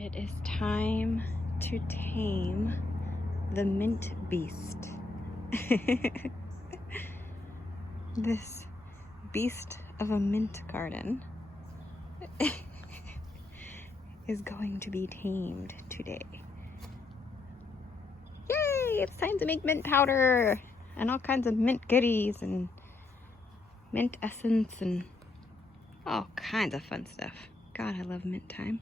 It is time to tame the mint beast. This beast of a mint garden is going to be tamed today. Yay! It's time to make mint powder and all kinds of mint goodies and mint essence and all kinds of fun stuff. God, I love mint time.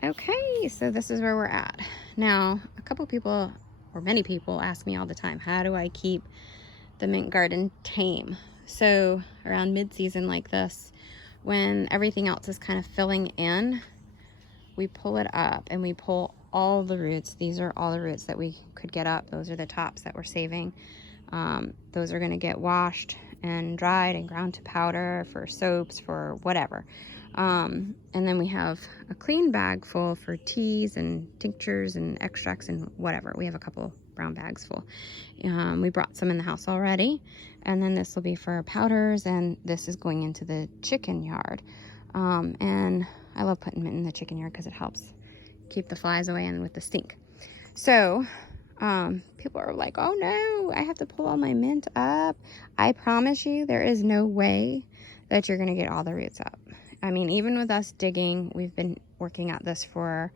Okay, so this is where we're at. Now, a couple people, or many people, ask me all the time, how do I keep the mint garden tame? So around mid-season like this, when everything else is kind of filling in, we pull it up and we pull all the roots. These are all the roots that we could get up. Those are the tops that we're saving. Those are going to get washed and dried and ground to powder for soaps, for whatever. And then we have a clean bag full for teas and tinctures and extracts and whatever. We have a couple brown bags full. We brought some in the house already. And then this will be for powders, and this is going into the chicken yard. And I love putting mint in the chicken yard because it helps keep the flies away and with the stink. So people are like, oh no, I have to pull all my mint up. I promise you, there is no way that you're going to get all the roots up. I mean, even with us digging, we've been working at this for,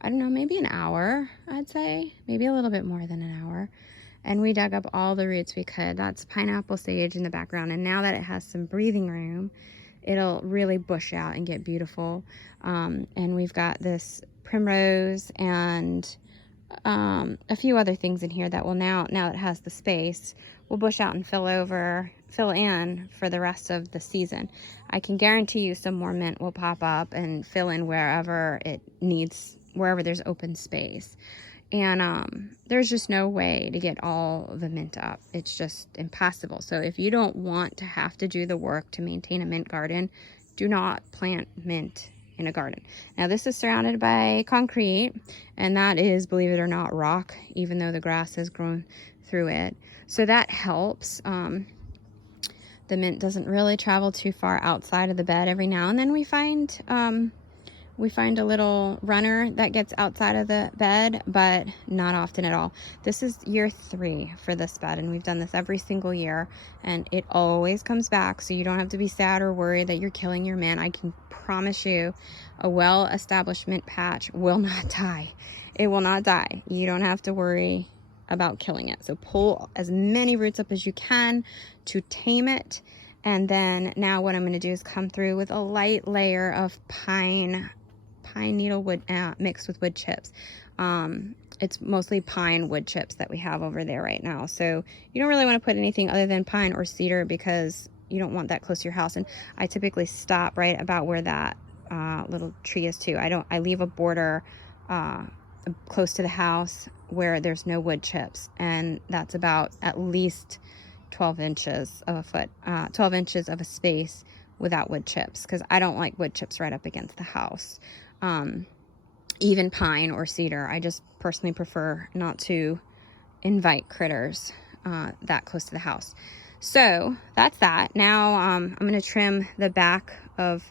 I don't know, maybe an hour, I'd say. Maybe a little bit more than an hour. And we dug up all the roots we could. That's pineapple sage in the background. And now that it has some breathing room, it'll really bush out and get beautiful. And we've got this primrose and a few other things in here that will now that it has the space, will bush out and fill in for the rest of the season. I can guarantee you some more mint will pop up and fill in wherever it needs, wherever there's open space. And there's just no way to get all the mint up. It's just impossible. So if you don't want to have to do the work to maintain a mint garden, do not plant mint in a garden. Now this is surrounded by concrete, and that is, believe it or not, rock, even though the grass has grown through it. So that helps. The mint doesn't really travel too far outside of the bed. Every now and then we find a little runner that gets outside of the bed, but not often at all. This is year 3 for this bed, and we've done this every single year, and it always comes back, so you don't have to be sad or worried that you're killing your mint. I can promise you a well-established mint patch will not die. It will not die. You don't have to worry about killing it. So pull as many roots up as you can to tame it. And then now what I'm going to do is come through with a light layer of pine needle wood mixed with wood chips. It's mostly pine wood chips that we have over there right now. So you don't really want to put anything other than pine or cedar because you don't want that close to your house. And I typically stop right about where that little tree is too. I leave a border close to the house where there's no wood chips, and that's about at least 12 inches of a foot, 12 inches of a space without wood chips, because I don't like wood chips right up against the house. Even pine or cedar, I just personally prefer not to invite critters that close to the house. So that's that. Now I'm going to trim the back of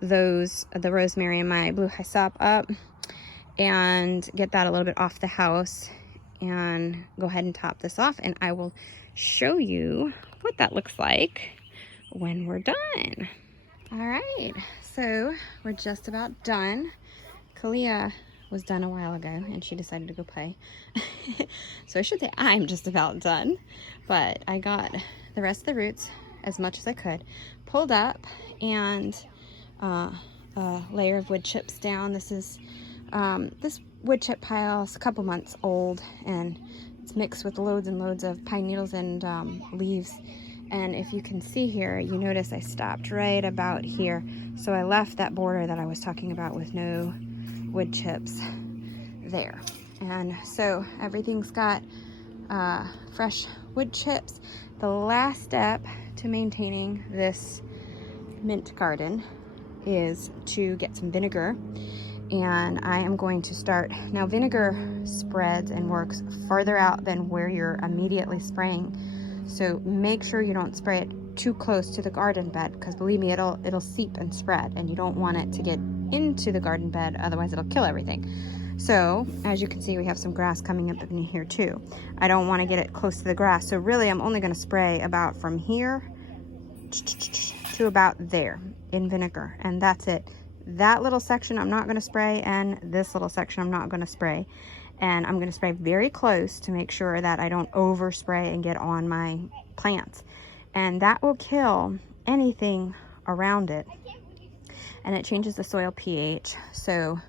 the rosemary and my blue hyssop up and get that a little bit off the house and go ahead and top this off, and I will show you what that looks like when we're done. All right, so we're just about done. Kalia was done a while ago and she decided to go play. So I should say I'm just about done, but I got the rest of the roots, as much as I could, pulled up, and a layer of wood chips down. This is this wood chip pile is a couple months old, and it's mixed with loads and loads of pine needles and leaves, And if you can see here, you notice I stopped right about here. So I left that border that I was talking about with no wood chips there. And so everything's got fresh wood chips. The last step to maintaining this mint garden is to get some vinegar, and I am going to start. Now vinegar spreads and works farther out than where you're immediately spraying, so make sure you don't spray it too close to the garden bed, because believe me, it'll seep and spread, and you don't want it to get into the garden bed, otherwise it'll kill everything. So as you can see, we have some grass coming up in here too. I don't want to get it close to the grass, so really I'm only going to spray about from here to about there in vinegar, and that's it. That little section I'm not going to spray, and this little section I'm not going to spray, and I'm going to spray very close to make sure that I don't overspray and get on my plants, and that will kill anything around it. And it changes the soil pH, so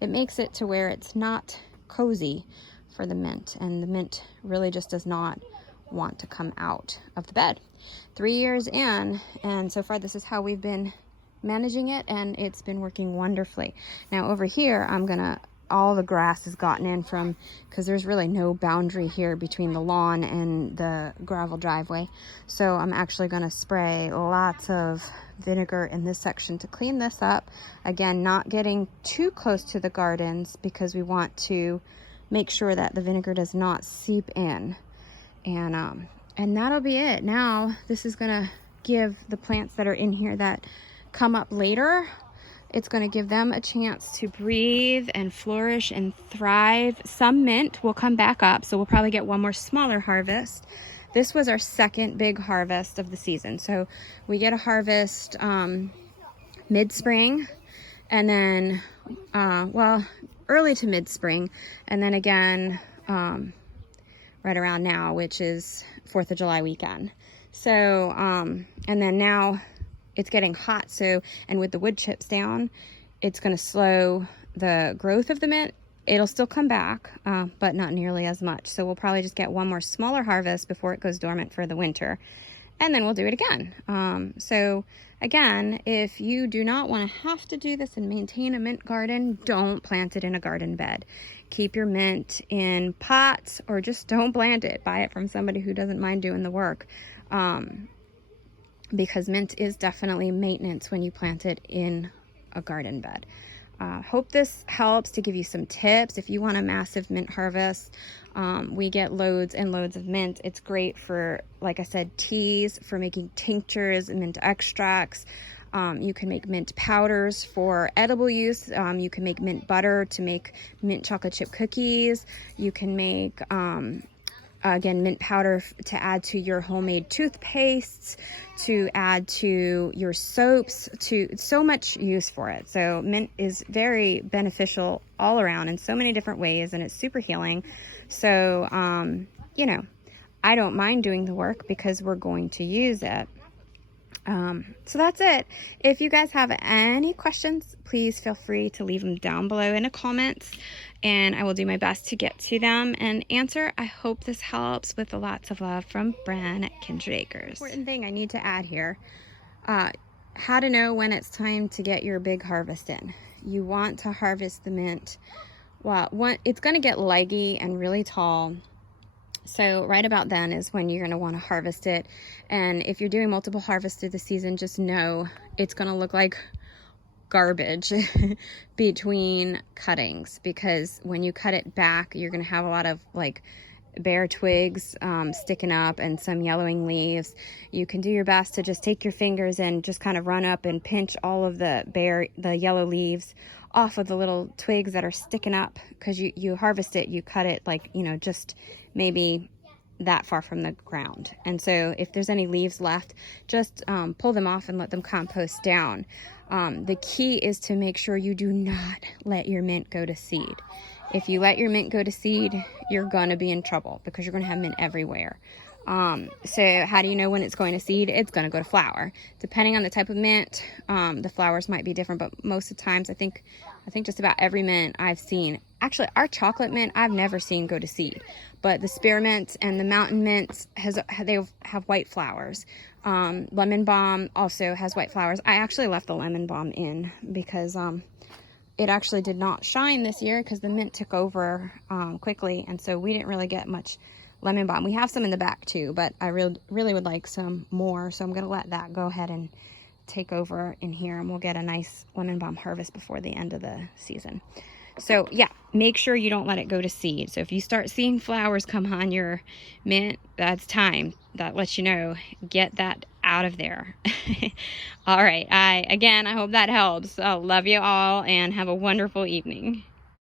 it makes it to where it's not cozy for the mint, and the mint really just does not want to come out of the bed. 3 years in, and so far this is how we've been managing it, and it's been working wonderfully. Now over here, all the grass has gotten in from, because there's really no boundary here between the lawn and the gravel driveway. So I'm actually going to spray lots of vinegar in this section to clean this up. Again, not getting too close to the gardens, because we want to make sure that the vinegar does not seep in. And that'll be it. Now this is going to give the plants that are in here that come up later, it's going to give them a chance to breathe and flourish and thrive. Some mint will come back up, so we'll probably get one more smaller harvest. This was our second big harvest of the season. So we get a harvest mid-spring, and then, well, early to mid-spring, and then again right around now, which is 4th of July weekend. So, and then now it's getting hot, so, and with the wood chips down, it's going to slow the growth of the mint. It'll still come back, but not nearly as much. So we'll probably just get one more smaller harvest before it goes dormant for the winter, and then we'll do it again. So again, if you do not want to have to do this and maintain a mint garden, don't plant it in a garden bed. Keep your mint in pots, or just don't plant it. Buy it from somebody who doesn't mind doing the work. Because mint is definitely maintenance when you plant it in a garden bed. Hope this helps to give you some tips. If you want a massive mint harvest, we get loads and loads of mint. It's great for, like I said, teas, for making tinctures and mint extracts. You can make mint powders for edible use. You can make mint butter to make mint chocolate chip cookies. You can make again, mint powder to add to your homemade toothpastes, to add to your soaps, to so much use for it. So mint is very beneficial all around in so many different ways, and it's super healing. So, you know, I don't mind doing the work because we're going to use it. So that's it. If you guys have any questions, please feel free to leave them down below in the comments, and I will do my best to get to them and answer. I hope this helps, with lots of love from Bren at Kindred Acres. Important thing I need to add here, how to know when it's time to get your big harvest in. You want to harvest the mint, well, it's going to get leggy and really tall. So right about then is when you're going to want to harvest it. And if you're doing multiple harvests through the season, just know it's going to look like garbage between cuttings, because when you cut it back, you're going to have a lot of like bare twigs sticking up and some yellowing leaves. You can do your best to just take your fingers and just kind of run up and pinch all of the yellow leaves off of the little twigs that are sticking up, because you harvest it, you cut it like, you know, just maybe that far from the ground. And so if there's any leaves left, just pull them off and let them compost down. The key is to make sure you do not let your mint go to seed. If you let your mint go to seed, you're going to be in trouble, because you're going to have mint everywhere. So how do you know when it's going to seed? It's going to go to flower. Depending on the type of mint, the flowers might be different, but most of the times I think just about every mint I've seen, actually our chocolate mint I've never seen go to seed, but the spearmint and the mountain mints they have white flowers. Lemon balm also has white flowers. I actually left the lemon balm in because it actually did not shine this year because the mint took over quickly, and so we didn't really get much lemon balm. We have some in the back too, but I really would like some more, so I'm going to let that go ahead and take over in here, and we'll get a nice lemon balm harvest before the end of the season. So yeah, make sure you don't let it go to seed. So if you start seeing flowers come on your mint, that's time. That lets you know, get that out of there. All right, I hope that helps. I love you all and have a wonderful evening.